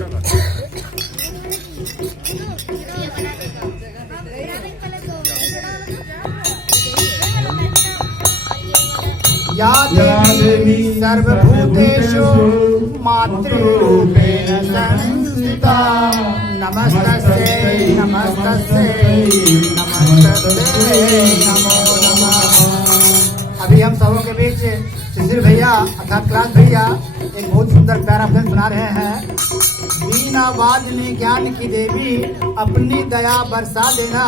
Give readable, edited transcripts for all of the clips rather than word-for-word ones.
आवाज या देवी सर्वभूतेषु मातृरूपेण संस्थिता नमस्तस्यै नमस्तस्यै नमस्तस्यै नमो नमः। अभी हम सबों के बीच शिशिर भैया अर्थात क्लास भैया एक बहुत सुंदर प्यारा भजन सुना रहे हैं। बीना वादनी ज्ञान की देवी अपनी दया बरसा देना,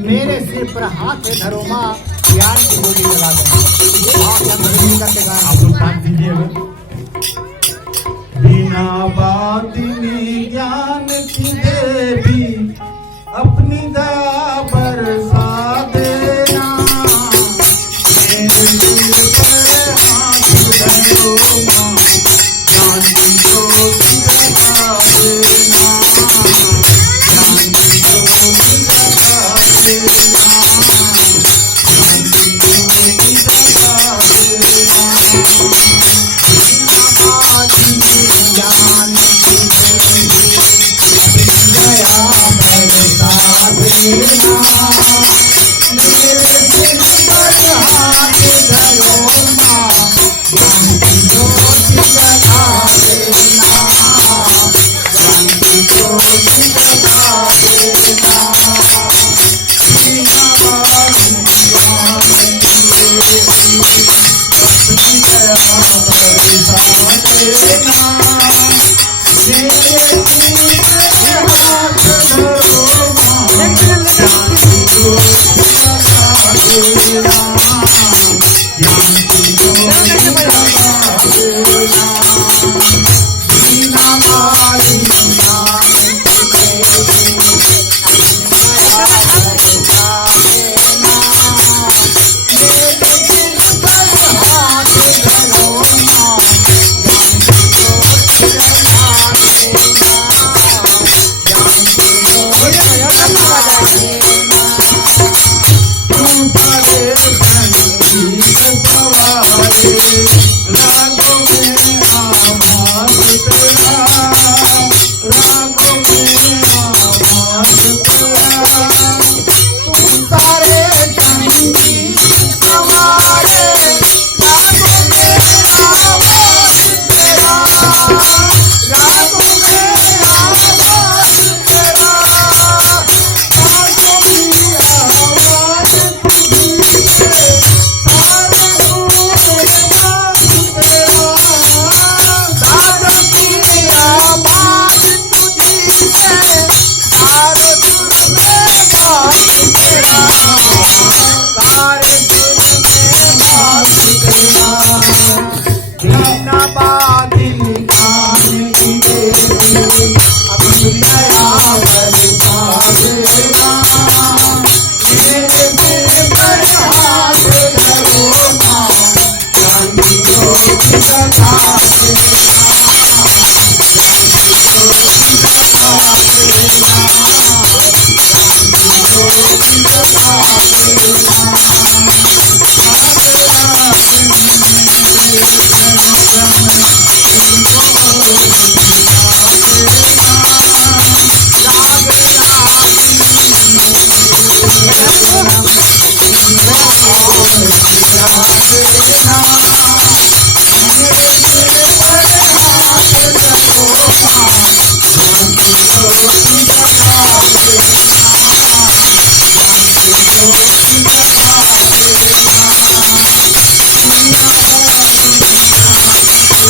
मेरे सिर पर हाथ धरो माँ ज्ञान की गोली लगा देना। आप लोग साथ दीजिएगा। बीना वादिनी ज्ञान की देवी अपनी दया बरसा देना, मेरे सिर पर हाथ धरो माँ ज्ञान की गोली लगा देना, ज्ञान की गोली लगा देना, ज्ञान की गोली लगा देना। ज्ञान की देवी अपनी दया बरसा देना, मेरे सिर पर हाथ धरो माँ ज्ञान की ज्योति जगा देना, ज्ञान की ज्योति जगा देना। बिना वादिनी ज्ञान की देवी अपनी दया बरसा देना, मेरे सिर पर हाथ धरो माँ ज्ञान की ज्योति जगा देना, ज्ञान की ज्योति जगा देना। बिना वादिनी ज्ञान की देवी अपनी दया बरसा देना, मेरे सिर पर हाथ धरो माँ ज्ञान की ज्योति जगा देना, ज्ञान की ज्योति जगा देना। तू भले संगीत सवारे रागों में आवाज तेरा, रागों में आवाज तेरा। तू सारे संगीत सवारे रागों में आवाज तेरा, रागों में आवाज तेरा, रागों की आवाज तुझी से सारे हुए नाच तेरा, रागों की आवाज तुझी से सारे सुर में बात तेरा, सारे सुर में बात तेरा। बिना वादिनी ज्ञान की देवी अपनी दया बरसा देना, मेरे सिर पर हाथ धरो माँ ज्ञान की ज्योति जगा देना, ज्ञान की ज्योति जगा देना, ज्ञान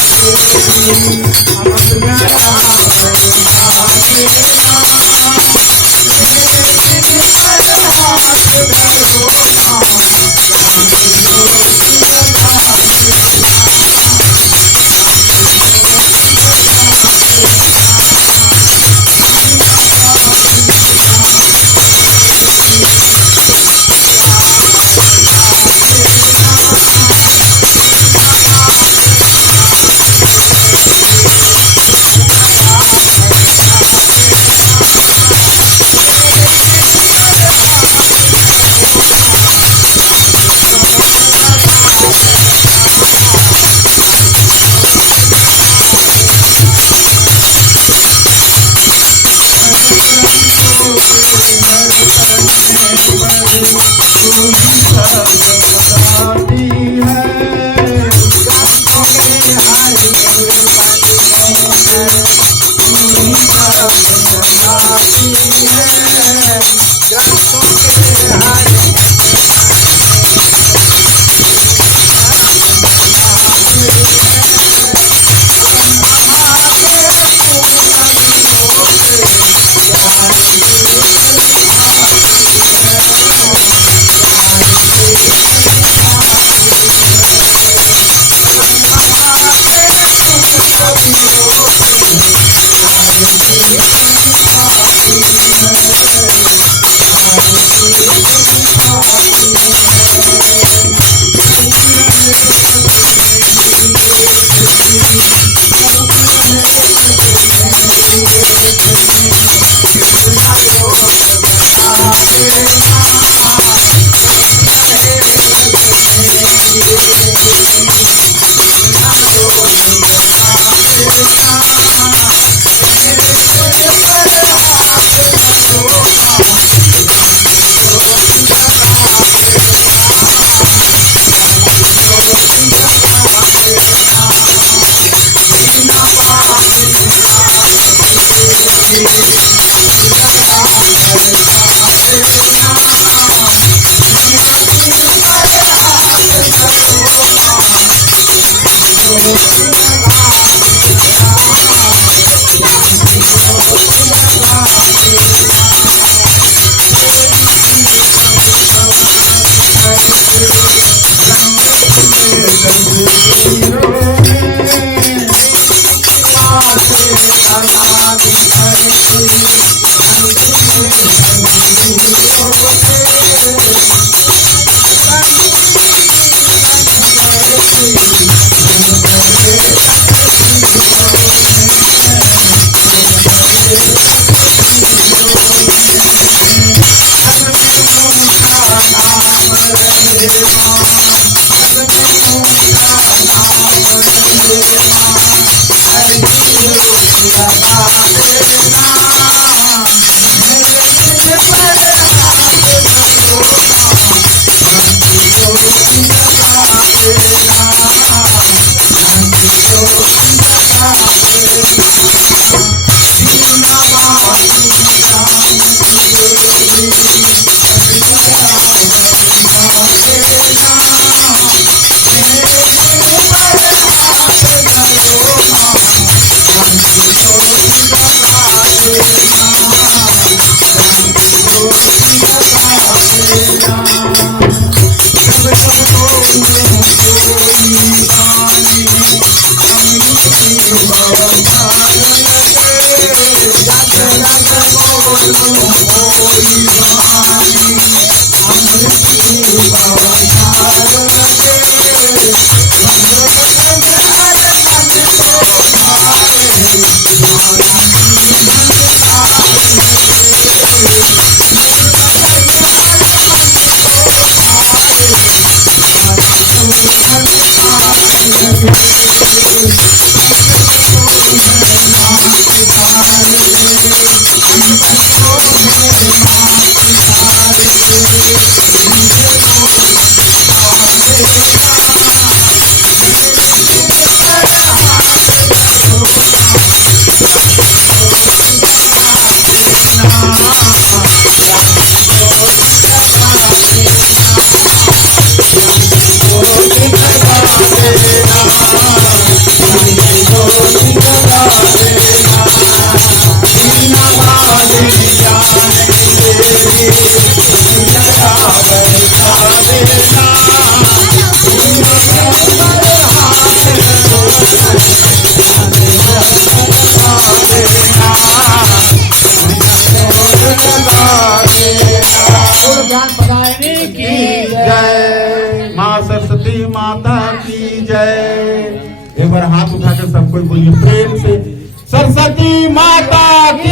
की ज्योति जगा जय माँ सरस्वती माता की जय। एक बार हाथ उठाकर सब कोई बोलिए प्रेम से, सरस्वती माता की